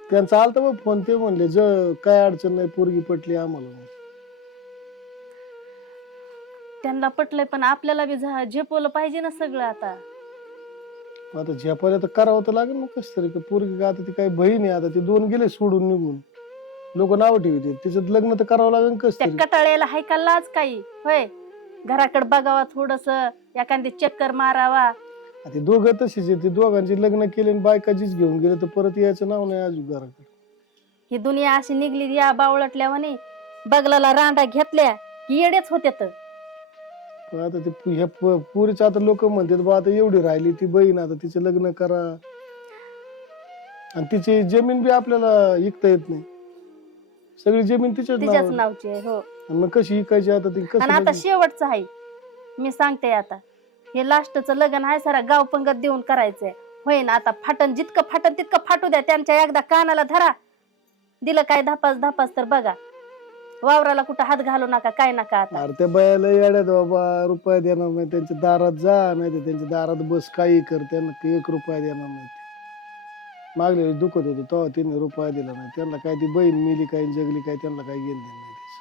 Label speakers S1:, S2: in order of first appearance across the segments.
S1: त्यांचा आलता बघ फोन, ते म्हणले काय अडचण नाही, पोरगी पटली आम्हाला.
S2: त्यांना पटलंय पण आपल्याला बी झेपवलं पाहिजे ना सगळं आता.
S1: आता झेपायला तर करावं तर लागेल ना कस तरी. पोरगी का आता ती काही बहीण आहे, आता ती 2 गेले सोडून निघून, लोक नाव ठेवते तिचं लग्न तर करावं लागेल कस
S2: त्या
S1: तरी.
S2: कटाळ्याला हाय का लाज काही होय? घराकडे बघावा थोडस, एखादी चक्कर मारावा.
S1: ते दोघं तशीच आहे, ते दोघांची लग्न केले आणि बायकाचीच घेऊन गेले तर परत यायचं नाव नाही अजून घराकडे.
S2: ही दुनिया अशी निघली या बावळटल्यावानी, बगलाला रांडा घेतल्या की येडेच होते तर.
S1: पण आता ते ह्या पोरीचं आता लोक म्हणतात बा आता एवढी राहिली ती बहीण, आता तिचं लग्न करा. आणि तिची जमीन बी आपल्याला विकता येत नाही, सगळी जमीन तिच्याच
S2: तिच्याच नावची आहे. हो.
S1: आणि मग कशी विकायची आता ती
S2: आणि आता शेवटचं आहे, मी सांगते आता हे लास्टचं लग्न आहे, सारा गाव पंगत देऊन करायचंय. होय ना, आता फाटन जितकं फाटन तितकं फाटू द्या. त्यांच्या एकदा कानाला धरा, दिलं काय धापास धापास तर बघा, वावराला कुठं हात घालू नका, काय नका. आता
S1: अरे त्या बायाला येड्यात बाबा, रुपया देणार नाही, त्यांच्या दारात जा नाही तर त्यांच्या दारात बस, काही कर, त्यांना 1 रुपया देणार नाही. मागल्या वेळेस दुखत होतं तेव्हा त्यांनी रुपया दिला नाही. त्यांना काय ती बहीण मिली काय जगली काय, त्यांना काही घेणं देणं नाही त्याचं.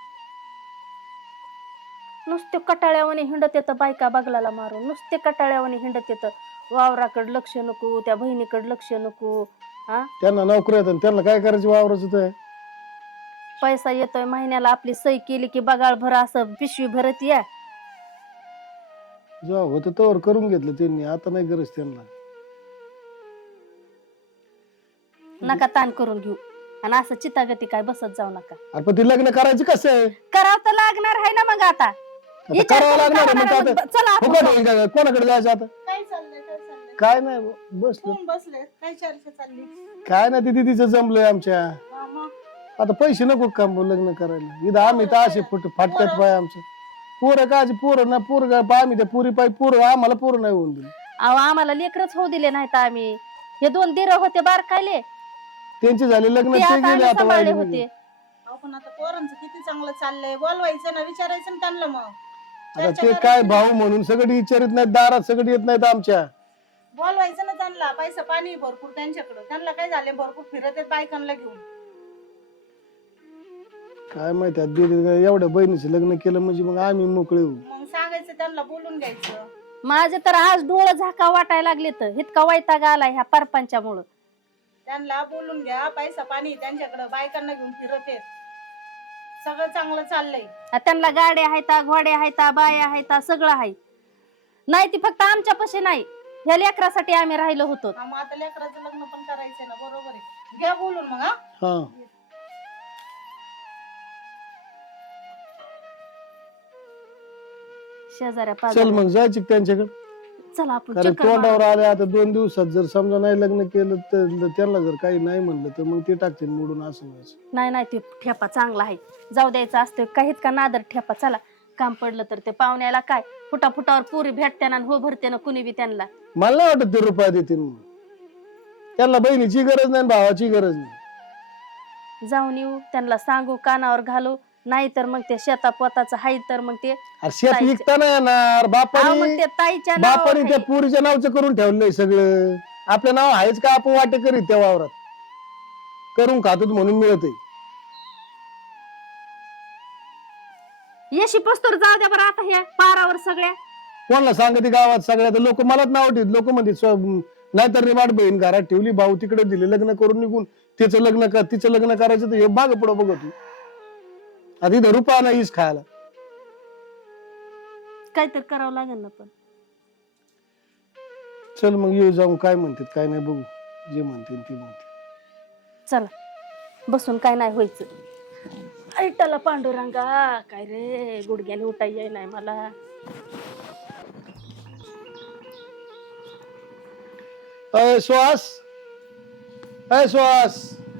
S2: नुसते कटाळ्यावाने हिंडत येतं बायका बगलाला मारून, नुसते कटाळ्यावाने हिंडत येतं. वावराकडे लक्ष नको, त्या बहिणीकडे लक्ष नको. हा,
S1: त्यांना नोकरी येतात, त्यांना काय करायचं वावराचं तर.
S2: पैसा येतोय महिन्याला, आपली सही केली की बगाळ भर असं पिशवी भरत या.
S1: जेव्हा होतं तेव्हा करून घेतलं त्यांनी, आता नाही गरज त्यांना.
S2: नका ताण करून घेऊ आणि असं चितागती काय बसत जाऊ नका.
S1: अरे पण ती लग्न करायची कसं आहे?
S2: करावं तर लागणार आहे ना मग आता.
S1: करावं लागणार आहे. मग आता
S2: चला आपण
S1: फुकट होईल का? कोणाकडे जायचं आता?
S3: काय चाललंय काय चाललंय?
S1: काय नाही बसलो.
S3: कोण बसले? काय चर्चा चालली?
S1: काय नाही, ते तिचं जमलंय आमच्या.
S3: हा मग.
S1: आता पैसे नको का लग्न करायला? इथं आम्ही तर असे फाटक्यात पाय आमचं. पोरं काय पोरं ना पोरं काय, आम्ही त्या पुरी पाय पोरं, आम्हाला पोरं नाही होऊन दिली.
S2: अहो आम्हाला लेकरच होऊ दिले नाहीत. आम्ही हे 2 दिर होते बारकायले,
S1: त्यांचे झाले लग्न,
S2: ते
S1: ते
S2: आता
S1: गेले
S2: आम्ही
S1: आता
S2: सांभाळले
S1: वाईट
S2: होते.
S3: आपण आता पोरांचं किती चांगलं चाललंय, बोलवायचं ना, विचारायचं ना त्यांना. मग
S1: आता ते काय भाऊ म्हणून सगळी विचारित नाहीत, दारात सगळी येत नाहीत आमच्या.
S3: बोलवायचं ना त्यांना. पैसा पाणी भरपूर त्यांच्याकडं. त्यांना काय झाले, भरपूर फिरत आहेत बायकांना घेऊन.
S1: काय माहिती एवढ्या बहिणीचं लग्न केलं म्हणजे मग आम्ही मोकळे होऊ.
S3: मग सांगायचं त्यांना, बोलून घ्यायचं.
S2: माझे तर आज डोळं झाका वाटायला लागले, तर इतका वैताग आलाय ह्या परपंचामुळं.
S3: त्यांना बोलून घ्या, पैसा पाणी त्यांच्याकडं, बायकांना घेऊन फिरत आहेत, सगळं चांगलं चाललंय.
S2: त्यांना गाड्या आहेत, घोड्या आहेत, बाया आहेत, सगळं आहे. नाही ती फक्त आमच्यापाशी नाही, ह्या लेकरासाठी आम्ही राहिलो होतो.
S3: मग आता लेकराचं लग्न पण करायचंय ना, बरोबर आहे. घ्या बोलून मग.
S1: हा
S2: शेजाऱ्या
S1: चल मग जायची त्यांच्याकडे.
S2: चला आपण
S1: कारण
S2: चक्कर
S1: तोंडावर
S2: मारू.
S1: आले आता 2 दिवसात, जर समजा नाही लग्न केलं तर त्यांना जर काही नाही म्हणलं तर मग ते टाकतील मोडून, असं व्हायचं.
S2: नाही नाही, ते ठेपा चांगला आहे, जाऊ द्यायचा असतो. काहीत का नादर ठेपा. चला, काम पडलं तर ते पाहुण्याला काय फुटा फुटावर पुरी भेटते ना, हो भरते ना कुणी बी त्यांना.
S1: मला नाही वाटत ते रुपया देतील म्हणून. त्यांना बहिणीची गरज नाही, भावाची गरज नाही.
S2: जाऊन येऊ, त्यांना सांगू, कानावर घालू. नाही तर मग ते शेतापोताचं हाय तर मग ते
S1: अरे शेत विकता नाही येणार.
S2: अहो, मग
S1: बापाने
S2: ते ताईच्या
S1: बापाने
S2: नावावर
S1: त्या
S2: आहे.
S1: पुरीच्या नावचं करून ठेवलंय सगळं. आपलं नाव आहेच का आपण वाटे करीत त्या वावरात करून खातो म्हणून मिळत.
S2: येशी पस्तूर जाऊ द्या बरं आता ह्या पारावर सगळ्या.
S1: कोणाला सांगते गावात सगळ्या लोक मलाच नाव ठेवत. लोक म्हणते नाहीतर रिमाट बहीण घरात ठेवली, भाऊ तिकडे दिले, लग्न करून निघून तिचं लग्न करायचं तर हे माग पुढं बघत. आता इथं रुपया नाही हीच खायला.
S2: काय तर करावं लागेल ना. पण
S1: चल मग येऊ जाऊन, काय म्हणतात काय नाही बघू, जे म्हणते ते म्हणते.
S2: चला बसून काय नाही व्हायचं. ऐटाला पांडुरंगा, काय रे गुडघ्याने उठाय येई नाही मला.
S1: अय श्वास, अय श्वास.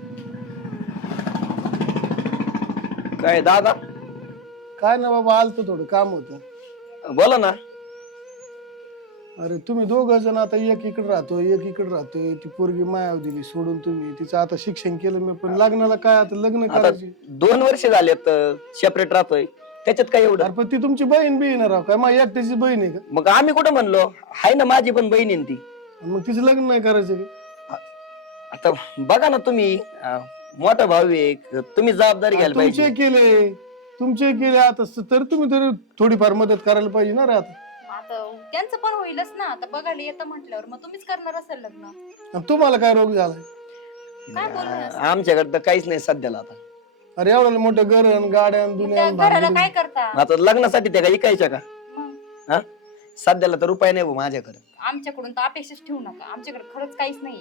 S4: काय दादा?
S1: काय ना बाबा, आलतो थोडं काम होतं.
S4: बोला ना.
S1: अरे तुम्ही 2 जण आता एक इकडे राहतो, एक इकडे राहतोय. ती पोरगी मायाव दिली सोडून तुम्ही. तिचं आता शिक्षण केलं मी, पण लग्नाला काय आता लग्न
S4: आता
S1: करायची.
S4: 2 वर्ष झालेत सेपरेट राहतोय, त्याच्यात काय एवढं?
S1: अरे पण ती तुमची बहीण बी राव, काय माझी एकट्याची बहीण आहे का?
S4: मग आम्ही कुठं म्हणलो, हाय ना माझी पण बहीण आहे ती.
S1: मग तिचं लग्न नाही करायचं का?
S4: आता बघा ना तुम्ही मोठा भाऊ आहे, तुम्ही जबाबदारी घ्यायला
S1: तुमचे
S4: पाहिजे.
S1: केले आता तर तुम्ही तरी थोडीफार मदत करायला पाहिजे ना रे आता.
S5: आता त्यांचं पण होईलच ना, आता बघायला येतं म्हटल्यावर मग तुम्हीच करणार असेल लग्न.
S1: आणि तुम्हाला काय रोग झालाय?
S5: काय बोलू असं?
S4: आमच्याकडे तर काहीच नाही सध्याला आता.
S1: अरे एवढं मोठं घर आणि गाड्या आणि
S5: त्या
S1: दुनिया
S5: घराला काय करता
S4: आता लग्नासाठी त्या का ऐकायच्या का?
S5: मग?
S4: हा सध्याला तर रुपये नाही भाऊ माझ्याकडे.
S5: आमच्याकडून तर अपेक्षाच ठेवू नका, आमच्याकडे खरंच काहीच नाही.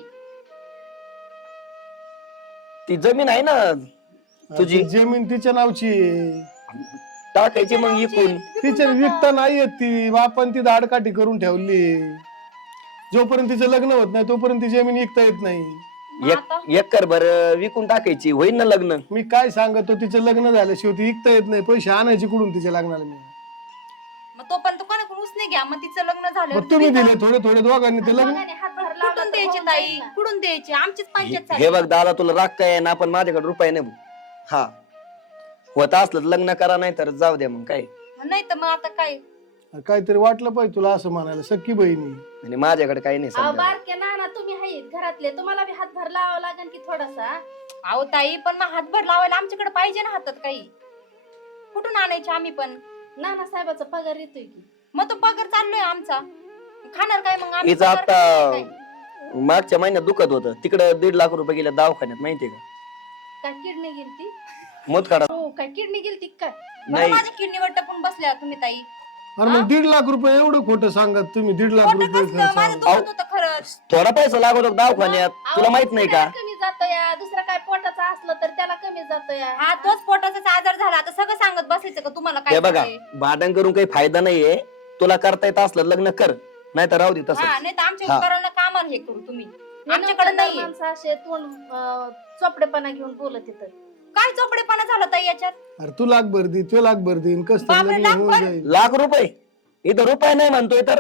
S4: ती जमीन आहे ना तुझी,
S1: जमीन तिच्या नावची आहे.
S4: टाकायची मग इकून.
S1: तिच्या विकता नाही येत ती, बापान ती दाडकाठी करून ठेवली. जोपर्यंत तिचं लग्न होत नाही तोपर्यंत ती जमीन विकता येत नाही.
S5: मग आता
S4: एकर भर विकून टाकायची, होईल ना लग्न.
S1: मी काय सांगतो, तिचं लग्न झाल्याशिवाय ती विकता येत नाही. पैसे आणायचे कुठून तिच्या लग्नाला मी?
S5: मग तोपर्यंत कोणाकडून उसने घ्या, मग तिचं लग्न झालं
S1: मग तुम्ही दिले थोडे थोडे दोघांनी ते लग्न.
S2: दोघांनी हातभार लावला
S5: कुठून
S2: तर
S5: द्यायचे
S2: होऊन
S5: ताई,
S2: जाईल ना.
S5: कुठून द्यायचे? आमचीच पंचायत
S4: हे बघ
S5: चालली.
S4: दादा, तुला राग काय ना, पण माझ्याकडे रुपये नाही भाऊ. हा होत असलं तर लग्न करा, नाही तर जाऊ द्या. मग काय,
S5: नाही तर मग आता काय?
S1: काहीतरी वाटलं पाहिजे तुला असं म्हणायला. सख्खी बहिणी
S4: आणि माझ्याकडे काही नाही
S2: अहो,
S4: सध्या.
S2: बारके नाना तुम्ही आहेत घरातले, तुम्हाला बी हातभार लावावा लागेल की थोडासा.
S5: अहो ताई, पण मग हातभर लावायला आमच्याकडे पाहिजे ना हातात काही. कुठून आणायचे आम्ही पण?
S2: नाना साहेबाचा पगार येतोय की.
S5: मग तो पगार चाललोय आमचा, खाणार काय मग आम्ही?
S4: हिचं
S5: पगार खाणार काय?
S4: आता मागच्या महिन्यात दुखत होतं, तिकडे 1.5 लाख रुपये गेले दवाखान्यात, माहितीये का?
S2: काय किडनी गेलती?
S4: मुतखडा
S2: हो, काय किडनी गेलती काय?
S5: बरं,
S4: नाही.
S5: माझ्या किडनीवर टपून बसल्या तुम्ही ताई.
S1: अरे मग 1.5 लाख रुपये एवढं खोटं सांगत तुम्ही. 1.5 लाख
S5: खोटं
S1: रुपये
S5: कसलं? माझं
S1: खर्च.
S5: दुखत होतं खरंच.
S4: थोडा पैसा लागतो दवाखान्यात, तुला
S2: अहो,
S4: माहित नाही का?
S2: दुसऱ्याला कमी जातो या, दुसरा काय पोटाचा असलं तर त्याला कमी जातो या.
S5: हा, तोच पोटाचाच आजार झाला. आता सगळं सांगत बसायचं का तुम्हाला
S4: हे
S5: काय
S4: बघा,
S5: झालंय?
S4: भांडण करून काही फायदा नाहीये. तुला करता येत असलं लग्न कर, नाही तर राहू दे
S5: हा,
S4: तसं.
S5: नाही तर आमच्या
S4: हा.
S5: उपकारांना कामाला हे करू तुम्ही.
S2: हे
S5: आमच्याकडे
S2: नोकरदार
S5: नाहीये.
S2: माणसं असे तोंड चोपडेपणा घेऊन बोलत येतात.
S5: काय चोपडेपणा झाला ताई याच्यात?
S1: अरे तू लाख भर दे, तो लाख भर देईन, कस
S5: बापरे,
S1: तरी
S5: लाख
S1: होऊन
S5: भर?
S1: जाईल.
S4: लाख रुपये इथं रुपये नाही म्हणतोय तर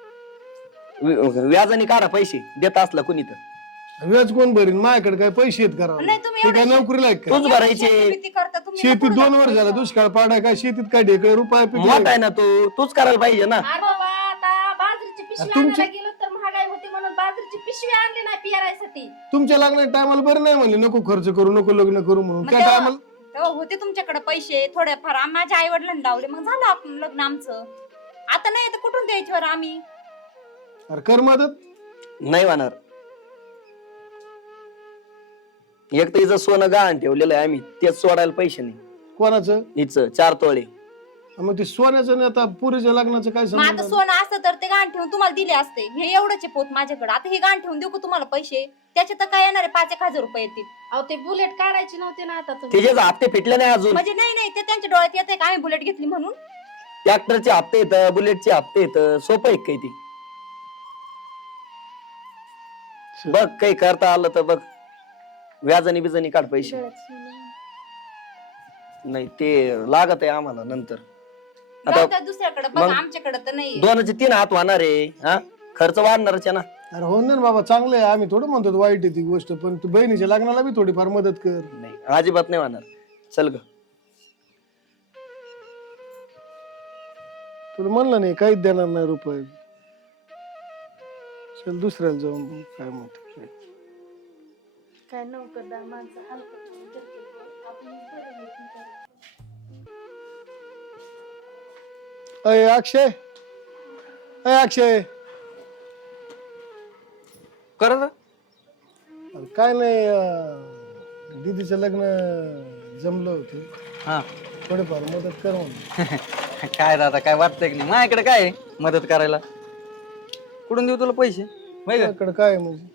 S4: व्याजाने काढा पैसे देत असला कुणी तर.
S1: व्याज कोण भरीन? माझ्याकडे काय पैसे आहेत करा?
S5: नाही, तुम्ही
S1: ते काय
S5: एवढे
S1: नोकरीला आहे का?
S4: तूच भरायचे.
S5: शेती करता तुम्ही,
S1: शेतीत
S5: नको
S1: 2
S5: ना
S1: वर्ष झालं
S5: पैसा.
S1: दुष्काळ पाडाय काय? शेतीत काय ढेकळे रुपये
S4: मोठा आहे ना तूच करायला पाहिजे ना.
S2: अरे बाबा, आता बाजरीची पिशवी
S1: तुमची-
S2: आणायला गेलो तर महागाई होती म्हणून बाजरीची पिशवी आणली नाही पेरायसाठी.
S1: तुमच्या लग्नाच्या टायमाला बरं नाही म्हणले नको खर्च करू, नको लग्न करू म्हणून.
S5: मग
S1: त्या
S5: तेव्हा-
S1: टायमाला
S5: तेव्हा होते तुमच्याकडे पैसे थोडेफार, माझ्या आई वडिलांना लावले, मग झालं आपलं लग्न आमचं. आता नाही तर कुठून द्यायचे बरं आम्ही?
S1: अरे कर मदत.
S4: नाही होणार. एक तर हिचं सोनं गहाण ठेवलेलं आहे आम्ही, तेच सोडायला पैसे नाही.
S1: कोणाचं?
S4: हिचं 4 तोळे.
S1: मग ते सोन्याचं नाही आता पुरीच्या लग्नाचं काय
S5: मग आता
S1: संबंध?
S5: सोनं असतं तर ते गाण ठेवून तुम्हाला दिले असते. हे एवढंच आहे पोत माझ्याकडे. आता हे गाण ठेवून देऊ का तुम्हाला पैसे? त्याचे तर काय येणार आहे, 5,000 रुपये येतील.
S2: अहो, ते बुलेट काढायची नव्हती ना आता तुम्ही.
S4: त्याचे हप्ते फिटले नाही अजून.
S5: म्हणजे नाही ते त्यांच्या डोळ्यात येते का आम्ही बुलेट घेतली म्हणून?
S4: ट्रॅक्टरचे हप्ते येतं, बुलेटचे हप्ते येतं, सोपं आहे काही ती. बघ काही करता आलं तर बघ, व्याजाने बिजाने काढ पैसे. नाही ते लागत आहे आम्हाला नंतर. आता
S5: जाऊ द्या दुसऱ्याकडे बघा,
S4: मग-
S5: आमच्याकडे तर नाही.
S4: 2चे 3 हात होणार आहे. हा खर्च वाढणारच आहे ना.
S1: अरे हो ना बाबा, चांगलं आहे. आम्ही थोडं म्हणतो वाईट आहे ती गोष्ट, पण तू बहिणीच्या लग्नाला बी थोडीफार मदत कर.
S4: नाही अजिबात नाही होणार. चल ग.
S1: तुला म्हणलं नाही काहीच देणार नाही रुपये. चल दुसऱ्याला जाऊन बघू काय म्हणतो.
S2: काय नोकरदार माणसं हलकं करून देतात. आपण बरं नाही करत.
S1: अय अक्षय, अय अक्षय,
S6: कर
S1: अरे काय नाही, दीदीचं लग्न जमलं होतं,
S6: हा.
S1: थोडीफार मदत कर म्हणून.
S6: काय दादा, काय वाटतंय की नाही माझ्याकडे काय आहे मदत करायला? कुठून देऊ तुला पैसे? माहिती का?
S1: तुझ्याकडे काय आहे म्हणजे?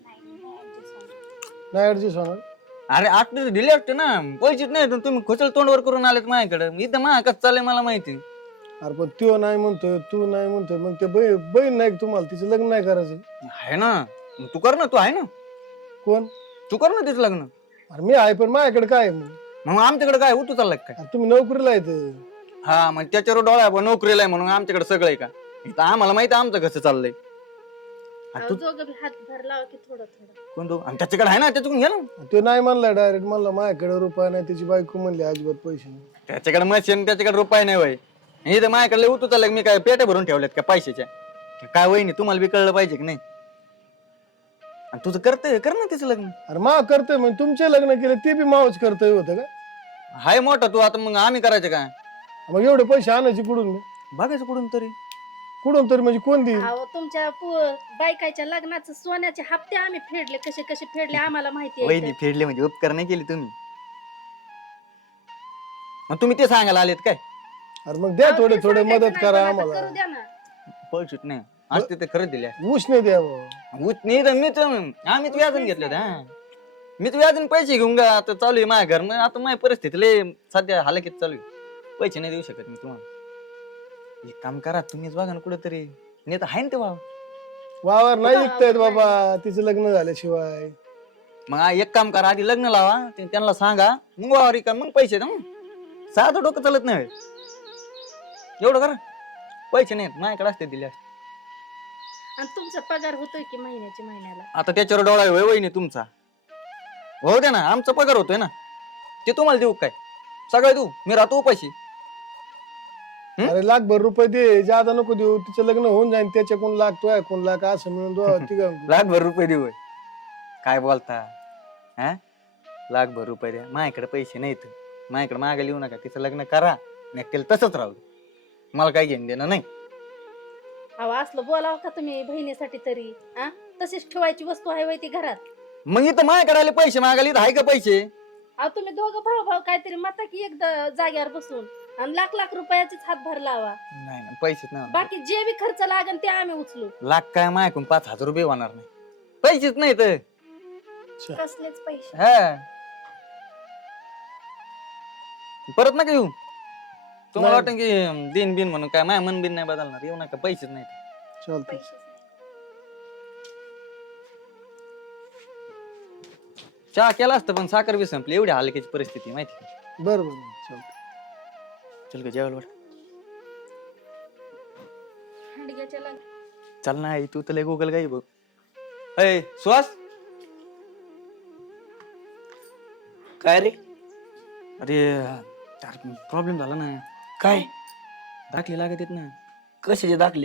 S1: नाही ऍडजस्ट होणार.
S6: अरे 8 दिवस दिले असते ना, पैसेच नाही तर तुम्ही खोचल तोंडवर करून आलेत माझ्याकडे. इथं माझ्या कसं चाललंय मला माहिती.
S1: अरे पण तो नाही म्हणतोय, तू नाही म्हणतोय, मग ते बहीण नाही का तुम्हाला, तिचं लग्न नाही करायचं?
S6: आहे ना, मग तू कर ना, तू आहे ना,
S1: कोण?
S6: तू कर ना तिचं लग्न.
S1: अरे मी आहे, पण माझ्याकडे काय आहे मग?
S6: मग आमच्याकडे काय उतू चाललाय काय?
S1: अरे तुम्ही नोकरीला येते.
S6: हा, मग त्याच्यावर डोळा आहे, नोकरीला आहे म्हणून आमच्याकडे सगळं आहे का? इथं आम्हाला माहिती आहे आमचं कसं चाललंय. आणि
S2: अहो,
S6: तू
S2: दोघं बी हातभार लावा की थोडं थोडं.
S6: कोण तू? आणि त्याच्याकडे आहे ना, त्याच्याकडून घे ना.
S1: तो नाही म्हणला डायरेक्ट, म्हणला माझ्याकडे रुपया नाही. त्याची बायको म्हणली अजिबात पैसे नाही.
S6: त्याच्याकडे मशीन, त्याच्याकडे रुपये नाही वय. इथं माझ्याकडे उतू चाललंय. मी काय पेट्या भरून ठेवल्यात का पैशाच्या? काय वहिनी तुम्हाला बी कळलं पाहिजे की नाही? आणि तुझं करतंय कर ना तिचं लग्न.
S1: अरे मा करतोय म्हणजे तुमचे लग्न केले ते बी मावच कर्तव्य होतं का?
S6: हाय मोठा तू, आता मग आम्ही करायचं काय?
S1: मग एवढे पैसे आणायचे कुठून?
S6: बघायचं कुठून तरी.
S1: कुठून तरी म्हणजे कोण देईल?
S2: अहो तुमच्या बायकाच्या लग्नाचं सोन्याचे हप्ते आम्ही फेडले, कसे कसे फेडले आम्हाला माहिती आहे.
S6: वहिनी फेडले म्हणजे उपकार नाही केली तुम्ही. मग तुम्ही ते सांगायला आलेत काय?
S1: अरे मग द्या
S2: अहो,
S1: थोडे
S2: ते
S1: थोडे
S2: सांगायचं
S1: मदत
S2: नाही,
S1: करा
S2: पण आता
S1: आम्हाला.
S2: करू द्या ना.
S6: पैसे नाही असते ते खरंच दिल्या.
S1: ऊस नाही द्या बुवा.
S6: नाही तर आम्हीच व्याजून घेतलं होतं. हा मीच व्याजून पैसे घेऊन गा. आता चालू आहे माझ्या घर. आता माझी परिस्थिती लय सध्या हालाकीत चालू आहे. पैसे नाही देऊ शकत मी तुम्हाला. एक काम करा तुम्हीच बघा ना कुठेतरी. नाही तर आहे ना ते बाबा.
S1: वावर नाही
S2: कुठं
S1: विकतायत
S2: वावर
S1: बाबा तिचं लग्न झाल्याशिवाय.
S6: मग एक काम करा, आधी लग्न लावा, त्यांना सांगा, मग वावर का मग पैसे द्या. साधं डोकं चालत नाही. एवढं करा. पैसे नाहीत माझ्याकडे असते दिले असते.
S2: आणि तुमचा पगार होतोय की महिन्याला?
S6: आता त्याच्यावर डोळा आहे वहिनी तुमचा. हो द्या ना, आमचा पगार होतोय ना. ते तुम्हाला देऊ काय? सगळं देऊ, मी राहतो उपाशी.
S1: अरे लाखभर रुपये दे, जादा नको देऊ. तिचं लग्न होऊन जाईल, त्याच्या कोण लाख तो आहे कोण लाख असं मिळून तिघं.
S6: लाखभर रुपये देऊ होय. काय बोलता? हा लाखभर रुपये द्या. माझ्याकडे पैसे नाहीत. माझ्याकडे मागे लिहू नका. तिचं लग्न करा, नाही केलं तसंच राहू. मला काय घेणं देणं नाही.
S2: अहो असलं बोलावं का तुम्ही बहिणीसाठी तरी? हा तशीच ठेवायची वस्तू आहे वय ती घरात?
S6: मग इथं माझ्याकडे आले पैसे मागायला, इथं आहे का पैसे?
S2: अहो तुम्ही दोघं भाऊ काहीतरी मता की एकदा जाग्यावर बसून आणि लाख रुपयाचेच हातभार लावा.
S6: नाही ना, पैसेच नाही.
S2: बाकी जे बी खर्च लागेल ते आम्ही उचलू.
S6: लाख काय माझ्याकडून 5,000 रुपये होणार नाही. पैसेच नाही तर.
S2: कसलेच पैसे?
S6: हा परत नका येऊ. तुम्हाला वाटतं की दिन बिन म्हणून काय माझ्या मन बिन नाही बदलणार. येऊ नका, पैसेच नाही.
S1: चालतंय.
S6: चहा केला असतं पण साखर बी संपली. एवढी हलकीची परिस्थिती माहिती का?
S1: बरं बरं चालतंय.
S6: चल का जेवायला वाट.
S2: हंडग्याच्या लग्न
S6: चल ना आई, तू तर गुगल गाई बघ. अय सुहास.
S4: काय रे?
S6: अरे प्रॉब्लेम झाला ना.
S4: काय
S6: दाखले लागत येत ना.
S4: कशाचे दाखले?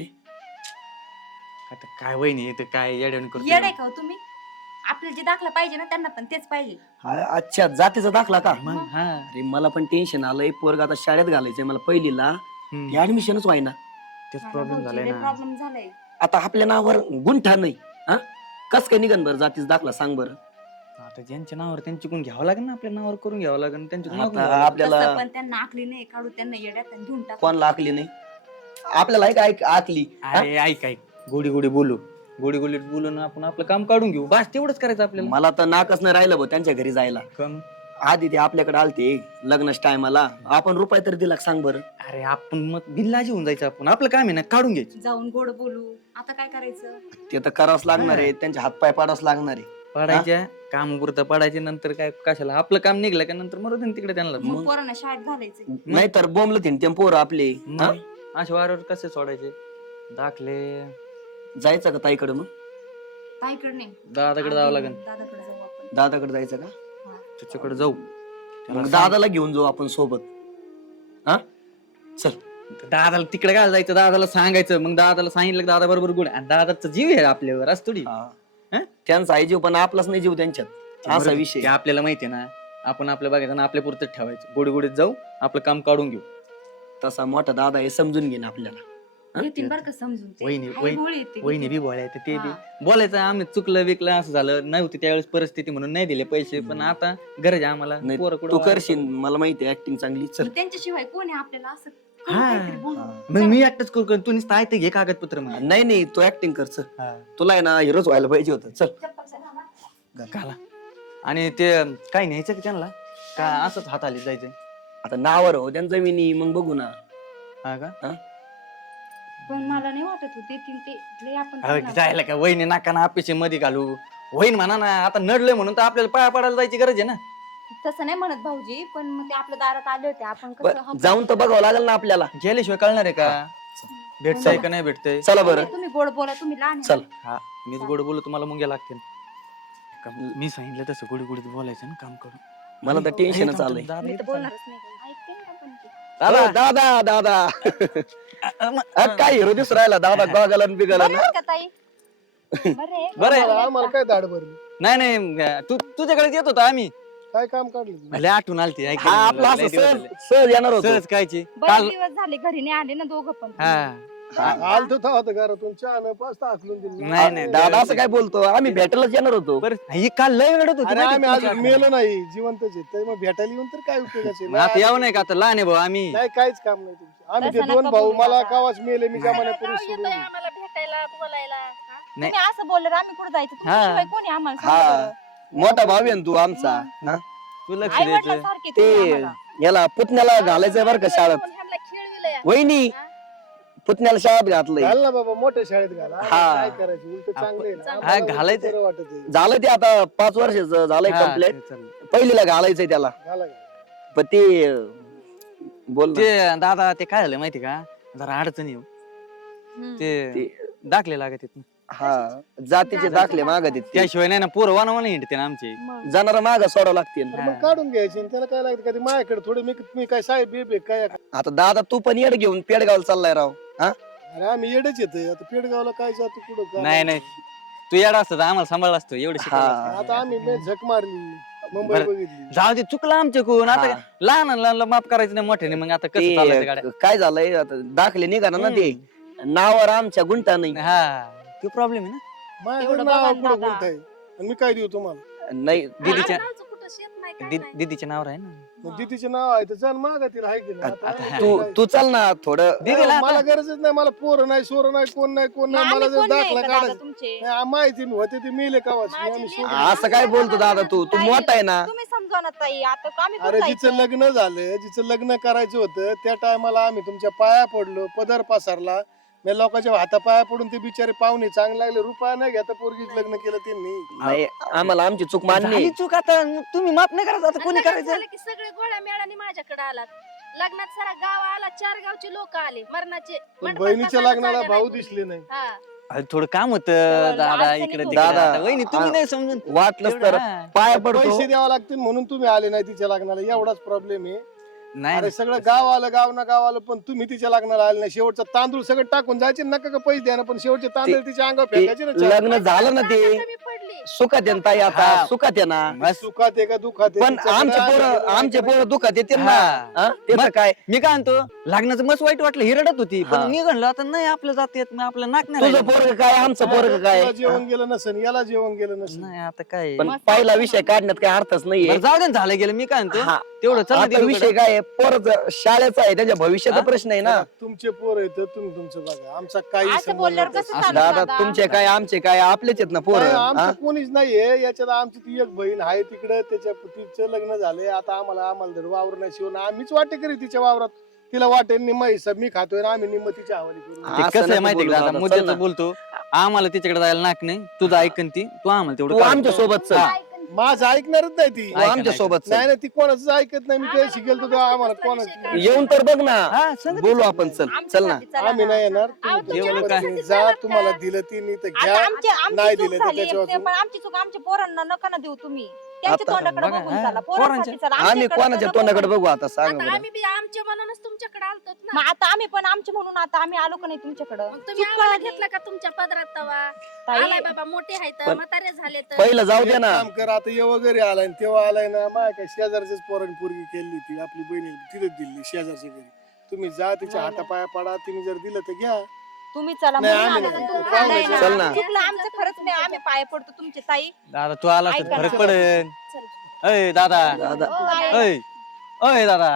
S6: आता काय वहिनी तर काय येड्यावणी
S5: येड आहे
S6: करतो.
S5: का हो तुम्ही? आपल्याला जे दाखला पाहिजे ना त्यांना पण तेच पाहिजे.
S4: अच्छा, जातीचा दाखला का?
S6: मग हा
S4: अरे मला पण टेन्शन आलंय. पोरग आता शाळेत घालायचंय मला पहिलीला.
S6: हम्म,
S4: ऍडमिशनच व्हायना.
S6: तेच प्रॉब्लेम झालाय ना.
S5: प्रॉब्लेम झालाय.
S4: आता आपल्या नावावर गुंठा नाही. हा कस काय निघन बरं जातीचा दाखला सांग बरं.
S6: आता ज्यांच्या नावावर त्यांच्याकडून घ्यावं लागेल ना. आपल्या नावावर करून घ्यावं लागेल. त्यांच्याकडून नको
S4: आता
S6: घ्यावं.
S4: आपल्याला
S5: तसं पण त्यांना आखली नाही, काढू त्यांना येड्यात आणि घेऊन टाकू.
S4: कोणाला आकली नाही? आपल्याला काय आकली?
S6: अरे ऐक ऐक, गोडी गोडी बोलू. गोडी गोडी बोलून आपण आपलं काम काढून घेऊ. बस तेवढंच करायचं आपल्याला.
S4: मला तर नाकच नाही राहिलं भाऊ त्यांच्या घरी जायला.
S6: कम.
S4: आधी ते आपल्याकडे आलते लग्नाच्या टायमाला. आपण रुपये तरी दिला सांग बरं.
S6: अरे आपण मग बिल्लाजी होऊन जायचं. आपण आपलं काम आहे ना, काढून घ्यायचं.
S5: जाऊन गोड बोलू. आता काय करायचं?
S4: ते तर करावंच लागणार आहे. त्यांचे हातपाय पाडावंच लागणार आहे.
S6: पडायच्या काम पुरतं पडायचे. नंतर काय कशाला आपलं काम निघलं का नंतर मरू तिकडे त्यांना.
S5: मग पोरांना शाळेत घालायचं.
S4: नाहीतर बोंबलं तीन पोरं आपले. हा?
S6: मग अशा वाऱ्यावर कसे सोडायचे दाखले?
S4: जायचं का ताईकडे? मग
S5: ताईकडे नाही,
S6: दादाकडे जावं लागेल.
S5: दादाकडे जाऊ आपण.
S4: दादाकडे जायचं का?
S6: त्याच्याकडे जाऊ.
S4: मग दादाला घेऊन जाऊ आपण सोबत. हा चल.
S6: दादाला तिकडे काय जायचं? दादाला सांगायचं. मग दादाला सांगितलं की दादा बरोबर गुड. आणि दादाचा जीव आहे आपल्यावर असं थोडी.
S4: त्यांचा आई जीव पण आपलाच नाही जीव त्यांच्यात. असा विषय.
S6: ते आपल्याला माहितीये ना. आपण आपल्या बघायचं ना, आपल्या पुरतं ठेवायचं. गोडी गोडीत जाऊ, आपलं काम काढून घेऊ.
S4: तसा मोठा दादा हे समजून घेईन आपल्याला.
S5: येतील बरं का समजून ते.
S6: वहिनी
S5: हाय
S6: वहिनी
S5: गोळी येते.
S6: वहिनी बी बोलायचं. ते बी
S5: हा.
S6: बोलायचं. आम्ही चुकलं विकलं असं झालं नव्हती त्यावेळेस परिस्थिती म्हणून नाही दिले पैसे. पण आता गरज आहे आम्हाला.
S4: नाही,
S6: पोरं कुठं
S4: तू
S6: वाया
S4: करशील मला माहिती ऍक्टिंग चांगली. चल.
S5: मग त्यांच्याशिवाय कोण आहे आपल्याला? असं करू
S6: हा.
S5: काहीतरी बोलू.
S6: मग मी एकटाच करू. तू नुसतं आहे ते घे कागदपत्र म्हणा.
S4: नाही नाही तू ऍक्टिंग कर. चल. तुला आहे ना हिरोच व्हायला पाहिजे होतं. चल.
S5: चप्पलचा घाला.
S6: घाला. आणि ते काय न्यायचं का त्यांना? का असंच हात आली जायचंय?
S4: आता नावर हो त्यांचं मी मग बघू ना.
S6: हा का?
S5: पण मला नाही वाटत होते ते लय आपण
S6: अहो,
S5: त्यांना-
S6: जायला का वहिनी नाका ना अपेक्षे मध्ये घालू. वहीन म्हणा ना. आता नडलंय म्हणून तर आपल्याला पाया पडायला जायची गरज आहे ना.
S5: तसं नाही म्हणत भाऊजी, पण मग ते आपल्या दारात आले होते. आपण
S4: बर,
S5: कसं हक्क-
S4: जाऊन तर बघावं लागेल ना आपल्याला.
S6: गेल्याशिवाय कळणार आहे का? भेटतंय का नाही भेटतंय?
S4: चला बरं.
S5: तुम्ही गोड बोला, तुम्ही लहान आहे.
S4: चल.
S6: हा मीच गोड बोलू. तुम्हाला मुंग्या लागतील. मी सांगितलं तसं गोडी गोडीत बोलायचं ना काम करून.
S4: मला तर टेन्शनच आलंय.
S5: मी तर बोलणारच नाही काही. ऐकते ना पण ते.
S4: दादा दादा दादा काय हिरो दिसू राहिला दादा. गॉगल बिगल
S5: बरं आहे का ताई?
S6: बरं आहे.
S1: आम्हाला काय दाड भरली
S6: नाही नाही तू तुझ्याकडे येत होता आम्ही
S1: काय काम काढलं तुम्ही?
S6: भले आठवून आलती ऐक
S4: हा
S6: ना,
S4: आपला
S6: लय
S4: असं
S6: दिवस
S4: सहज
S6: झाले.
S4: सहज येणार होतो
S6: सहज कायची
S5: बरेच
S6: काल
S5: दिवस झाले घरी नाही आले ना दोघं पण
S6: हा
S1: आलतो होतं घरातून चहा न पास्ता हाकलून दिली
S6: नाही, नाही.
S4: दादा असं काय बोलतो आम्ही भेटायलाच येणार होतो
S6: बरं ही काल लय वेळत होती
S1: अरे
S6: माहिती
S1: आम्ही
S6: का
S1: अजून
S6: तुमच्या
S1: मेलो नाही जिवंतच आहे तर मग भेटायला येऊन तर काय उपयोगाचे
S6: मग आता यावं नाही का आता लहान आहे भाऊ आम्ही
S1: नाही काहीच काम नाही तुमचं आम्ही ते
S5: तसं
S1: दोन
S5: नका
S1: भाऊ
S5: बोलू
S1: मला
S5: दादा.
S1: कावाच मेले मी
S2: सगळं
S1: जमान्यापूर्वी
S2: गाव
S1: सोडून
S2: येतंय आम्हाला भेटायला बोलायला हा?
S6: नाही
S5: तुम्ही असं बोलले आम्ही कुठे जायचं
S6: हा.
S5: तुमच्याशिवाय कोणी आम्हाला सांगा
S4: हा
S5: बरं.
S4: मोठा भाऊ आहे ना तू आमचा हा?
S6: तू लक्ष
S5: आई
S6: द्यायचं
S5: वडिलांसारखे
S4: ते
S5: तुम्ही आम्हाला.
S4: याला पुतण्याला घालायचंय बरं का शाळेत
S2: ह्यांना खेळविलंय.
S4: वहिनी
S2: हा?
S4: पुतण्याला शाळेत घातलंय
S1: घाल ना बाबा मोठ्या शाळेत घाला
S4: हा.
S1: काय करायचं उलट चांगलं आहे ना.
S6: हा,
S1: आम्हाला
S6: घालायचं.
S1: उलटं बरं वाटत आहे.
S4: झालं ते आता 5 वर्षाचं झालंय
S6: हा,
S4: कम्प्लीट
S6: ते चालेल.
S4: पहिलीला घालायचंय त्याला
S1: घाला घाला.
S4: पण ते बोल ना.
S6: ते दादा ते काय झालं माहिती का जरा अडचण येऊ
S5: हम्म.
S6: ते दाखले लागत आहेत ना.
S4: हा जातीचे दाखले मागत आहेत ते.
S6: त्याशिवाय नाही ना पोरं वाना हिंडते ना आमचे
S5: मग.
S4: जाणारा माग सोडावं लागतील
S1: तर मग काढून घ्यायचे आणि त्याला काय लागतं कधी माझ्याकडे थोडे मी काय साहेब बीब आहे काय
S4: आता दादा तू पण येड घेऊन पेडगावला चाललाय राव हा
S1: अरे आम्ही येडच येतोय आता पेडगावला काय जातो कुठं काय
S6: नाही नाही तू येडा असतो तर आम्हाला सांभाळला असतो एवढं शिकवलं
S4: हा.
S6: असतं.
S1: आता आम्ही लय झक मारली मुंबई
S6: बरं.
S1: बघितली
S6: जाऊ दे चुकलं आमच्याकडून आता
S4: हा.
S6: काय, लहान लहान माफ करायचं नाही मोठ्याने मग आता कसं चालायचं गाड्या
S4: ते काय झालंय आता दाखले निघाना ना ते नावावर आमच्या गुंटा नाही
S6: हा तो प्रॉब्लेम आहे ना
S1: माझ्याकडे
S5: एवढं
S1: नाव
S5: बघा
S1: कुठं
S5: दादा.
S1: गुंठ आहे आणि मी काय देऊ तुम्हाला
S4: नाही
S6: दीदीच्या
S2: आमचं कुठं शेत नाही, काय नाही.
S6: दीदीच्या नावावर आहे ना
S1: मग दीदीचे नाव आहे तर चल मागा तिला आहे की नाही आता
S6: आता-
S1: आम्ही
S4: तू
S1: काय-
S4: तू चल ना थोडं
S6: दीदीला आता-
S1: मला गरजच नाही मला पोरं नाही सोरं नाही कोण नाही कोण
S5: मग
S1: नाही मला
S5: आम्ही
S1: जर
S5: कोण नाही
S1: दाखला
S5: का दादा
S1: काढायचं
S5: तुमचे
S1: नाही, माहिती मी होते ते मेले कावाच
S2: माझे
S1: आम्ही
S2: लेकरं-
S1: सोडून-
S4: असं काय बोलतो दादा तू
S5: ताई,
S4: मोठा आहे ना
S5: तुम्ही समजा ना ताई आता आम्ही
S1: अरे
S5: कुठं
S1: जिचं
S5: जायचं?
S1: लग्न झालं जिचं लग्न करायचं होतं त्या टायमाला आम्ही तुमच्या पाया पडलो पदर पसरला मी लोकांच्या हातापाया पडून ते बिचारे पाहुणे चांगले लागले रुपया नाही घेता पोरगीच लग्न केलं त्यांनी
S4: नाही आम्हाला आमची चूक मान्य
S6: झाली
S4: आहे.
S6: चूक आता मग तुम्ही माफ नाही करायचं आता
S2: आणि
S6: कोणी
S2: लग्न
S6: करायचं
S2: झालं की सगळे गोळ्या मेळाने माझ्याकडे आलात लग्नात सारा गाव आला 4 गावचे लोक आले मरणाचे
S1: पण
S2: मंडपात
S1: बहिणीच्या
S2: बसायला
S1: लग्नाला
S2: जागा
S1: भाऊ
S2: नाही
S1: दिसले नाही
S2: हा.
S6: अरे थोडं काम होतं
S5: तर
S6: दादा
S5: अडचणीत
S6: इकडे
S5: होतं.
S4: दादा,
S6: वहिनी तुम्ही नाही समजून
S4: वाटलंच
S6: तेवढं,
S4: तर
S6: हा.
S4: पाया पडतो
S1: पैसे द्यावे लागतील म्हणून तुम्ही आले नाही तिच्या लग्नाला एवढाच प्रॉब्लेम आहे
S6: नाही
S1: अरे सगळं गाव आलं गाव ना गाव आलं पण तुम्ही तिच्या लग्नाला आले नाही शेवटचा तांदूळ सगळं टाकून जायचे नका का पैसे द्या ना पण शेवटचे तांदूळ तिच्या अंगावर
S4: ते
S1: फेकायचे ना चार.
S4: लग्न झालं ना ते
S2: जागा कमी पडली
S4: सुखात आहे ना ताई आता
S6: हा.
S4: सुखात आहे ना
S6: बस
S1: सुखात आहे का दुखात आहे?
S4: पण
S1: तिच्याकडे
S4: आमचे
S1: आलं
S4: पोरं
S1: तर
S4: आमचे
S1: काय
S4: पोरं दुखात येतील ना
S6: हा.
S4: हा? त्याचं
S6: मग-
S4: काय
S6: मी काय म्हणतो लग्नाचं मस्त वाईट वाटलं ही रडत होती
S4: हा.
S6: पण निघणलं आता नाही आपलं जात येत नाही आपलं नाक नाही
S4: तुझं
S6: राहिलं.
S4: पोरग काय आमचं पोरग काय
S1: तुला जेवण गेलं नसेल याला जेवण गेलं नसेल
S6: नाही आता काय
S4: पण
S5: मस्त
S4: पहिला
S5: आहे
S4: विषय काढण्यात काय अर्थच नाहीये
S6: बरं, जाऊ दे ना, झालं गेलं मी काय म्हणतो
S4: हा.
S6: तेवढं चल ना
S4: आता
S6: दीदीकडं.
S4: विषय काय आहे पोरच शाळेचा आहे त्याच्या भविष्याचा
S6: हा?
S4: प्रश्न आहे ना
S1: तुमचे पोर आहेत तुम्ही तुमचं बघा आमचा काही
S5: असं
S1: संबंध
S5: बोलल्यावर
S1: नाही.
S5: कसं
S6: असं
S5: चालणार
S4: दादा
S5: दादा?
S4: तुमचे काय आमचे काय आपलेच आहेत ना पोरं
S1: नाही,
S4: हा?
S1: आमचं कोणीच नाहीये याच्यात आमची ती एक बहीण आहे तिकडे त्याच्या तिचं लग्न झालंय आता आम्हाला धड वावर नाही शिवून आम्हीच वाटे करी तिच्या वावरात तिला वाटेल निम्म हिस्सा मी खातोय ना आम्ही निम्म तिच्या हवाली करू
S4: हा.
S6: ते
S4: असं
S6: कसं आहे
S4: नको
S6: माहिती
S4: बोलू
S6: का दादा
S4: दादा, चल
S6: मुद्द्याचं
S4: ना.
S6: बोलतो आम्हाला तिच्याकडे जायला नाक नाही तुझं ऐकन ती तू आम्हाला
S4: तू
S6: तेवढं
S4: आमच्या सोबत चल
S6: हा.
S1: माझं ऐकणारच नाही ती
S4: तू आमच्या सोबत
S1: नाही
S4: चल
S1: नाही ती कोणाच ऐकत नाही मी काही शिकेल तर आम्हाला कोणाच
S4: येऊन तर बघ ना
S6: हा, सांगा
S4: बोलू आपण चल चल ना
S5: आमच्यासाठी चला
S1: आम्ही
S5: ना.
S1: नाही येणार
S2: अहो,
S1: तुम्ही
S6: तुम्ही
S1: तुमच्या
S6: काय?
S1: पद्धतीने जा तुम्हाला दिलं ती नाही तर
S5: आता
S1: घ्या
S5: आमची
S1: नाही
S5: चूक
S1: दिलं तर
S5: झाली
S1: त्याच्यावर
S5: ते पण आमची चूक आमच्या पोरांना नका ना देऊ तुम्ही त्यांच्या
S4: आता
S5: तोंडाकडे
S6: बघा,
S5: बघून
S6: हा,
S5: चला पोरांसाठी चला
S4: आम्ही
S5: आमच्याकडे
S4: कोणाच्या
S5: नको
S4: तोंडाकडे
S5: बघू.
S4: बघू आता सांग
S2: आता आम्ही बी आमच्या मनानच तुमच्याकडे आलतो ना
S5: मग आता आम्ही पण आमचे म्हणून आता आम्ही आलो का नाही तुमच्याकडं
S2: मग तुम्ही
S5: चूक
S2: आम्हाला
S5: कळली.
S2: घेतला का तुमच्या पदरात तवा
S5: ताई,
S2: आलाय बाबा मोठे आहेत
S4: पण-
S2: म्हातारे झाले तर
S4: पहिलं जाऊ दे
S1: एक
S4: ना
S1: काम कर आता ये वगैरे आलाय आणि तेव्हा आलाय ना माझ्या काय शेजारच्याच पोरांनी पोरगी केली ती आपली बहिणी तिथेच दिली शेजारच्या घरी तुम्ही जा तिच्या
S5: नाही,
S1: हातापाया पडा तिने जर दिलं तर घ्या
S5: तुम्ही चला
S1: नाही,
S5: म्हणून
S1: आम्ही
S5: आलो
S1: नाही.
S5: ना. तुम्ही
S1: पाहुणे
S5: आलाय ना.
S4: चल ना.
S5: चुकलं आमचं खरंच नाही आम्ही पाय पडतो तुमचे ताई
S6: दादा तू आला तर
S5: ऐका
S6: फरक
S5: ना.
S6: पडेल
S2: चल.
S6: अय दादा
S4: दादा
S6: अय अय दादा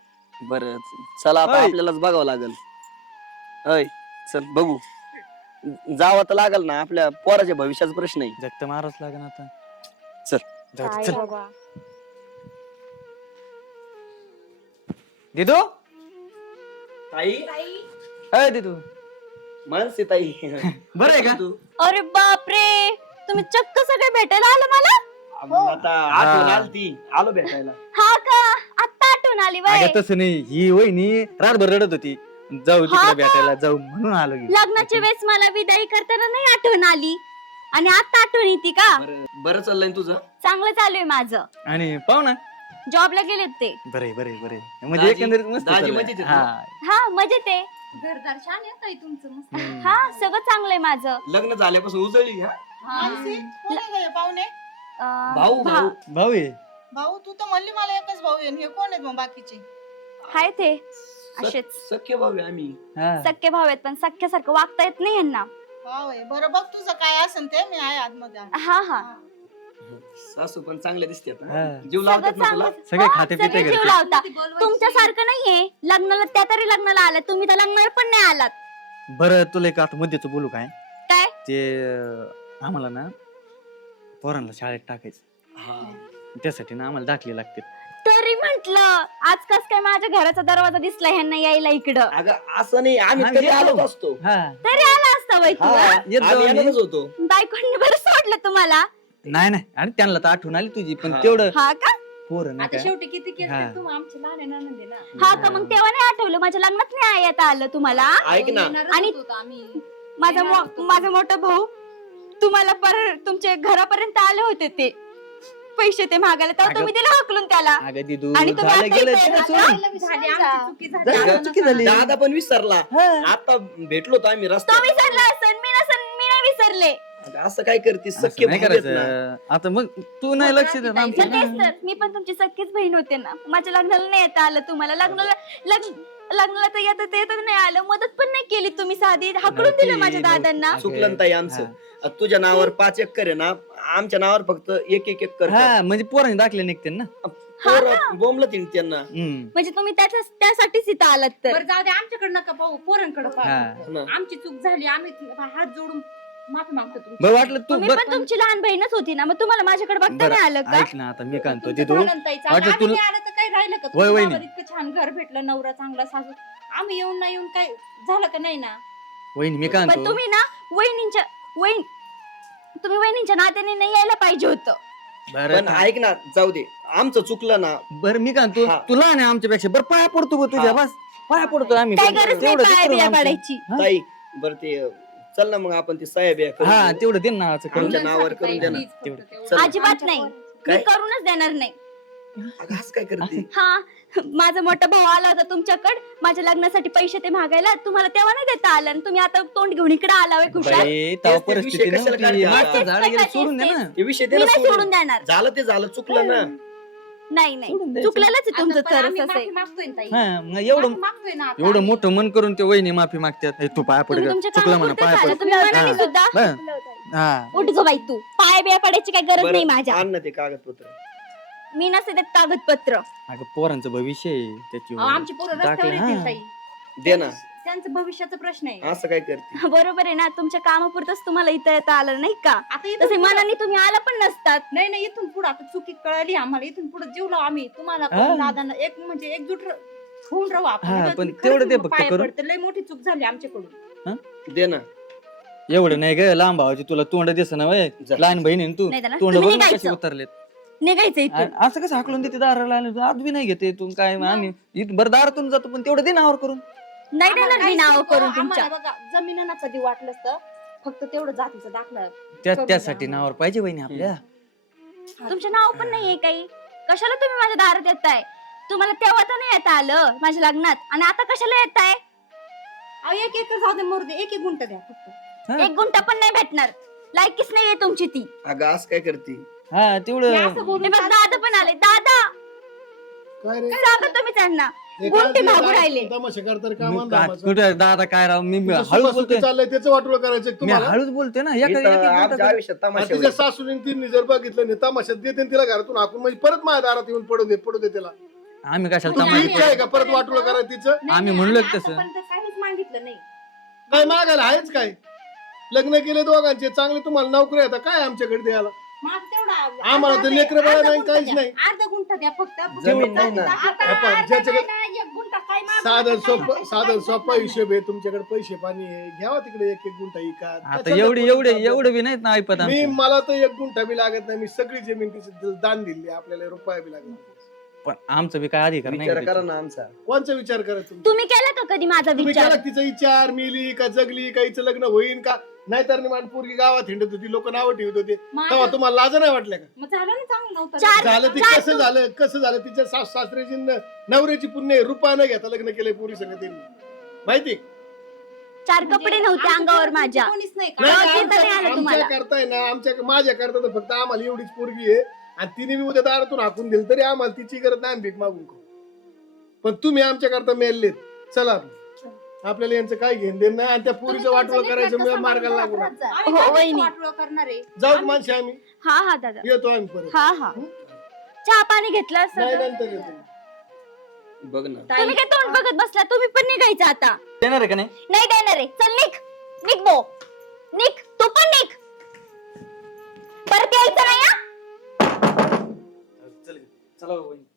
S4: बर चला आता
S6: ओय.
S4: आपल्यालाच बघावं लागल अय चल बघू जावं तर लागल ना आपल्या पोराच्या भविष्याचा प्रश्न आहे
S6: जगत मारच लागेल आता
S4: चल.
S6: जाऊ दे,
S5: काय
S6: चल
S5: बाबा.
S6: दिदू
S4: ताई
S6: अय दिदू
S4: मानसी ताई
S6: बरं आहे का
S5: अरे बापरे तुम्ही चक्क सगळे भेटायला आलं मला
S4: आता आठवण आलती आलो भेटायला
S5: हा का आता आठवण आली बाय
S6: अगं तसं नाही ही वहिनी रातभर रडत होती जाऊ
S5: हा
S6: तिकडे
S5: का?
S6: भेटायला जाऊ म्हणून आलो की.
S5: लग्नाच्या वेळेस मला विदाई करताना नाही आठवण आली आणि आता आठवण येते का
S4: बरं चाललंय तुझं
S5: चांगलं चालू आहे माझं
S6: आणि पाहू ना
S5: जॉबला गेलेत ते
S6: बरे बरे बरे म्हणजे एकंदरीत मस्त
S4: दाजी
S6: चाललंय.
S4: मजेत आहेत ना?
S6: हा
S5: हा मजेत आहे घरदार छान आहे ताई तुमचं मस्त.
S7: हा सगळं चांगलंय माझं.
S4: लग्न झाल्यापासून उजळली हा
S3: मानसी, कोण आहे गं हे पाहुणे?
S4: भाऊ भाऊ
S6: भाऊ आहे.
S3: भाऊ तू तर म्हणली मला एकच भाऊ आहे आणि हे कोण आहेत मग बाकीचे?
S7: हाय ते असेच
S4: सख्य भाऊ आहे आम्ही.
S6: हा.
S7: सख्खे भाव आहेत पण सख्यासारखं वागता येत नाही यांना.
S3: हा होय, बरं बघ तुझं काय असेल ते, मी आहे आतमध्ये.
S7: हा हा
S4: सासू पण चांगल्या दिसतात
S6: हा.
S4: जीव
S7: सगळं
S4: लावतात ना तुला.
S7: चांगलं.
S6: सगळे
S7: हो,
S6: खाते पिते
S7: सगळे जीव
S6: घरचे.
S7: लावता.
S5: ती बोलवायची.
S7: तुमच्यासारखं नाहीये लग्नाला, त्या तरी लग्नाला आलात, तुम्ही त्या लग्नाला पण नाही आलात.
S6: बरं तुला एक आता मध्येच बोलू काय
S7: काय?
S6: ते आम्हाला ना पोरांना शाळेत टाकायचं,
S4: हा.
S6: त्यासाठी ना आम्हाला दाखले लागते.
S7: तरी म्हंटल आज कस काय माझ्या घराचा दरवाजा दिसला ह्यांना यायला इकडं.
S4: अगं असं नाही, आम्ही
S6: आम्ही
S4: तरी
S6: येतो.
S4: आलोच असतो.
S6: हा
S7: तरी आला असता बाई
S4: हा,
S7: तू.
S6: येत जाऊ
S4: आम्ही
S6: आम्ही.
S4: येणारच होतो.
S7: बायकोंनी बरं सोडलं तुम्हाला.
S6: नाही नाही आणि त्यांना तर आठवण आली तुझी पण
S4: हा.
S6: तेवढं
S7: हा का?
S6: पोरं नाही
S5: आता
S6: काय.
S5: शेवटी किती केलं
S6: हा.
S5: तरी तुम्ही आमचे लहान आहे नणंद आहे ना.
S7: हा का? मग तेव्हा नाही आठवलं माझ्या लग्नात नाही येता आलं तुम्हाला.
S4: ऐक ना,
S5: येणारच
S7: आणि-
S5: होतो आम्ही.
S7: माझा मोठा भाऊ तुम्हाला तुमच्या घरापर्यंत आले होते ते पैसे ते मागायला, तेव्हा
S6: अगं-
S7: तुम्ही दिले हकलून त्याला.
S6: अगं दिदू
S7: आणि तुम्ही
S6: झालं
S7: आता
S6: गेलं
S7: इथे
S6: ते ना
S7: येतात
S6: सोडून.
S5: झाली आमची चुकी झाली.
S6: झाली,
S5: आता
S6: चुकी
S5: नका.
S6: झाली.
S4: दादा पण विसरला.
S6: हा.
S4: आता भेटलो होतो आम्ही
S7: तो
S4: रस्त्यात.
S7: विसरला असन, मी नाही विसरले.
S4: अगं असं काय करते,
S6: असं
S4: सख्य
S6: नाही
S4: भाऊ आहेत ना.
S6: करायचं आता. मग तू नाही लक्ष देत
S7: मग
S6: आमचं.
S7: तेच तर, मी पण तुमची सख्खीच बहीण होते ना. माझ्या लग्नाला नाही येता आलं तुम्हाला. लग्नाला तर येत नाही आलं, मदत पण नाही केली तुम्ही, साधी हकलून दिलं माझ्या दादांना.
S4: चुकलं ना ताई आमचं. आता तुझ्या नावावर 5 एकर आहे ना, आमच्या नावावर फक्त 1 एकर.
S6: हा म्हणजे पोरांनी दाखले निघते ना.
S4: बोंबलं तिने त्यांना.
S6: हम्म.
S7: म्हणजे तुम्ही त्यासाठीच इथं आलात तर.
S5: बरं जाऊ दे, आमच्याकडे नका पाहू, पोरांकडे
S6: हा.
S5: पाहू.
S4: ना.
S5: आमची चूक झाली, आम्ही हात जोडून माफी मागतो तुमची.
S6: बरं वाटलं तू
S7: तुम्ही पण तुमची लहान बहीणच होती ना, मग तुम्हाला माझ्याकडे बघता
S6: बरं,
S7: नाही आलं का?
S6: ऐक ना आता मी काय म्हणतो
S5: तुमचं
S6: दिदू.
S5: भांडण ताई चाललं.
S6: वाटलं
S5: आम्ही
S6: तुला-
S5: नाही आलं तर काही राहिलं का?
S6: वय
S5: तुमच्या
S6: वहिनी.
S5: भावाला इतकं छान घर भेटलं, नवरा चांगला, सासू. आम्ही येऊन नाही येऊन काय झालं का नाही ना?
S6: वहिनी मी काय
S7: पण
S6: म्हणतो
S7: तुम्ही ना तुम्ही वहिनींच्या नात्याने नाही यायला पाहिजे होतं.
S6: बरं
S4: पण ऐक ना, जाऊ दे, आमचं चुकलं ना.
S6: बरं मी काय म्हणतो
S4: हा.
S6: तू लहान आहे आमच्यापेक्षा. बरं पाया पडतो बघ तुझ्या,
S4: हा.
S6: बस पाया पडतो आम्ही.
S7: काय
S6: पण
S7: गरज नाही
S6: तेवढं
S7: पाया
S6: करू
S7: बिया
S6: आमचं.
S7: पडायची.
S6: हा?
S4: ताई बरं ते चल ना मग आपण ते साहेब या करून
S6: हा
S4: देऊ.
S6: तेवढं दे ना असं करून.
S4: आमच्या नावावर करून दे ना.
S5: Please, फक्त
S6: तेवढं.
S5: तेवढं.
S4: चल.
S7: अजिबात नाही. मी
S4: काय?
S7: करूनच देणार नाही.
S4: अगं, असं काय करते?
S7: हा, माझा मोठा भाऊ आला होता तुमच्याकडे माझ्या लग्नासाठी पैसे ते मागायला, तुम्हाला तेव्हा नाही देता आलं आणि तुम्ही आता तोंड घेऊन इकडे आलाय खुशाल.
S6: बाई, तेव्हा
S4: तेच ते
S6: परिस्थिती
S4: विषय कशाला
S6: नव्हती.
S4: काढते
S6: मागचं
S4: आता?
S6: झाड गेलं सोडून दे ना.
S4: हे विषय
S7: मी
S4: दे ना
S7: नाही
S4: सोडून.
S7: सोडून देणार.
S4: झालं ते झालं, चुकलं ना.
S7: नाही
S6: सोडून
S7: नाही,
S6: द्यायचं.
S7: चुकलेलंच आहे
S5: आता
S7: तुमचं
S5: पण
S7: तर
S5: आम्ही
S7: असं आहे.
S5: माफी मागतोय ना ताई.
S6: हा मग एवढं
S5: माफी मागतोय ना आता
S6: एवढं
S5: आम्ही.
S6: मोठं मन करून ते वहिनी माफी मागतात. तू पाया पड
S7: तुम्ही
S6: ग.
S7: तुमच्या
S6: चुकलं म्हणा
S7: कामापुरते
S6: पाया
S7: झालं,
S6: पड.
S7: तुम्ही मनाने
S6: हा.
S7: सुद्धा
S6: बरं. हा
S7: उठ जो बाई, तू पाय बिया पडायची काय गरज नाही
S4: बरं,
S7: माझ्या.
S4: आण ना ते कागदपत्र.
S7: मी नसते देत कागदपत्र.
S6: अगं पोरांचं भविष्य आहे त्याची.
S5: अहो, आमची पोरं रस्त्यावर
S6: दाखले,
S5: येतील
S6: हा.
S5: ताई.
S4: दे ना.
S5: त्यांचं भविष्याचा प्रश्न आहे.
S4: असं काय करते?
S7: बरोबर आहे ना, तुमच्या कामापुरतच तुम्हाला इथं येता आलं नाही का?
S5: आता इथून
S7: तसे
S5: पुढं-
S7: मनाने तुम्ही आला पण नसतात.
S5: नाही नाही, इथून पुढे आता चुकी कळली आम्हाला. इथून पुढे जीव लावू आम्ही तुम्हाला
S6: हा.
S5: पण, दादांना एक म्हणजे एकजूट होऊन राहू आपण.
S6: हा,
S5: नाही तर
S6: पण
S5: तुम्ही
S6: तेवढं
S5: खरंच
S6: दे फक्त
S5: पाया
S6: करून.
S5: पडते. लय मोठी चूक झाली आमच्याकडून.
S4: दे ना.
S6: एवढं नाही ग लांब भावाची तुला तोंड दिस ना वय.
S4: जा.
S6: लहान बहीण आहे ना तू.
S7: नाही तर ना,
S6: तोंड
S7: तुम्ही
S6: बघून कसे
S7: निघायचं.
S6: उतरलेत.
S7: निघायचं इथून.
S6: असं कसं हाकलून देते दाराला आले आज बी नाही घेते तू काय आम्ही इथं बरं दारातून जातो पण तेवढं दे नावावर करून.
S7: नाही देणार मी
S5: आम्हाला
S7: नाव
S5: काहीच
S7: करून
S5: नको.
S7: तुमच्या.
S5: आम्हाला बघा, जमिनीनं कधी वाटलं तर फक्त तेवढं जातीचा दाखला.
S6: त्यासाठी नावावर पाहिजे बहिणी आपल्या.
S7: तुमचं नाव पण नाहीये काही. कशाला तुम्ही माझ्या दारात येताय? तुम्हाला तेव्हा तर नाही येता आलं माझ्या लग्नात, आणि आता कशाला येताय?
S5: अहो, एक एकर जाऊ दे, मरू दे, एक गुंठ द्या फक्त.
S6: हा.
S7: एक गुंठा पण नाही भेटणार. लायकीच नाहीये तुमची ती.
S4: अगं असं काय करते?
S6: हा
S5: हे
S6: तेवढं
S5: असं बोलून
S7: हे बघ,
S5: चालतं
S7: दादा पण आले. दादा
S1: काय रे
S7: सांगा तुम्ही त्यांना.
S1: हे
S7: गुंठे
S1: काय
S7: भागू
S1: ते
S7: राहिले.
S1: तमाशा करतात का
S6: मी
S1: मान
S6: का-
S1: दामाचं?
S6: कुठं दादा काय राव मी
S1: तुझं
S6: हळूच
S1: सुखासुखी
S6: बोलतोय.
S1: चाललंय त्याचं वाटोळं करायचं
S6: मी
S1: तुम्हाला.
S6: हळूच बोलतोय ना
S4: इथं आमच्या
S6: एक
S4: आयुष्यात
S1: आणि
S4: तमाशा
S1: तिच्या
S4: होईल.
S1: सासूने तिने जर बघितलं नाही तमाशात देते आणि तिला घरातून हाकून म्हणजे परत माझ्या दारात येऊन पडू दे त्याला.
S6: आम्ही कशाला
S1: तुमची
S6: तमाशा
S1: इच्छा आहे का परत वाटोळं करायचं तिचं?
S5: नाही,
S6: आम्ही
S5: नाही,
S6: म्हणलो
S5: आम्ही
S6: तसं.
S5: आतापर्यंत काहीच मागितलं नाही.
S1: काय मागायला आहेच काय? लग्न केले दोघांचे चांगले, तुम्हाला नोकरी आता काय आमच्याकडे द्यायला?
S5: माझं तेवढं
S1: आम्हाला तर
S5: अर्धा-
S1: लेकरं बाळं
S5: अर्धा
S1: नाही,
S5: गुंठा
S1: काहीच
S5: द्या.
S1: नाही.
S5: अर्धा गुंठा द्या फक्त.
S4: जमीन नाही ना.
S5: आता
S1: हे पहा,
S5: अर्धा
S1: ज्याच्याकडे-
S5: नाही ना, एक गुंठा काय मागू
S1: साधं
S5: नका,
S1: सोपं
S5: काय
S1: साधं
S5: नका,
S1: सोपा
S5: काय
S1: हिशोब आहे. तुमच्याकडे पैसे पाणी आहे, घ्यावा तिकडे एक गुंठा इका.
S6: आता एवढे बी नाहीत ना ऐपत
S1: मी
S6: आमची.
S1: मला तर एक गुंठा बी लागत नाही. मी सगळी जमीन तिची दान दिली, आपल्याला रुपया बी लागत नाही.
S6: पण आमचं बी काय अधिकार नाही
S4: विचार
S6: का
S4: करा
S6: त्याच्यात.
S4: ना आमचा.
S1: कोणचा विचार करा तुम्ही?
S7: तुम्ही केला का कधी माझा
S1: तुम्ही
S7: विचार?
S1: केला तिचा विचार? मिली का जगली का हिचं लग्न होईन का? नाहीतर निमान पोरगी गावात हिंडत होती, लोक नावं ठेवत होते,
S5: मग
S1: तेव्हा तुम्हाला लाज नाही वाटल्या का?
S5: मग झालं ना चांगलं नव्हतं.
S7: चार-
S1: झालं ते
S7: चार
S1: कसं झालं तिच्या सासऱ्याची नवऱ्याची पुण्य रुपया न घेता लग्न केलंय पोरी संग त्यांनी, माहिती?
S7: 4 कपडे नव्हते अंगावर माझ्या.
S5: कोणीच नाही का?
S1: नाही,
S7: गावात
S1: नाही,
S7: येता नाही आलं
S1: आमच्या
S7: तुम्हाला.
S1: करताय ना माझ्या करता तर फक्त आम्हाला एवढीच पोरगी आहे आणि तिने मी उद्या दारातून हाकून दिली तरी आम्हाला तिची गरज नाही, आम्ही भीक मागून खाऊ. पण तुम्ही आमच्या करता मेललेत. चला आपल्याला यांचं काय घेण देण नाही आणि त्या पोरीचं वाटोळ करायचं मार्गाला लागू नका.
S5: आम्ही
S7: हो,
S5: काय
S7: वहिनी.
S5: वाटोळं करणार आहे?
S1: जाऊ माणसे आम्ही
S7: हा हा दादा.
S1: येतो आम्ही परत.
S7: हा हा. चहा पाणी घेतलं
S1: नाही
S7: असतं.
S1: नंतर येतो.
S4: बघ ना
S7: तुम्ही काय तोंड बघत बसला? तुम्ही पण निघायचं आता.
S6: देणार आहे का नाही?
S7: नाही देणार आहे. चल निघ बो. निघ तू पण निघ. परत यायचं नाही हा.
S6: चला वहिनी.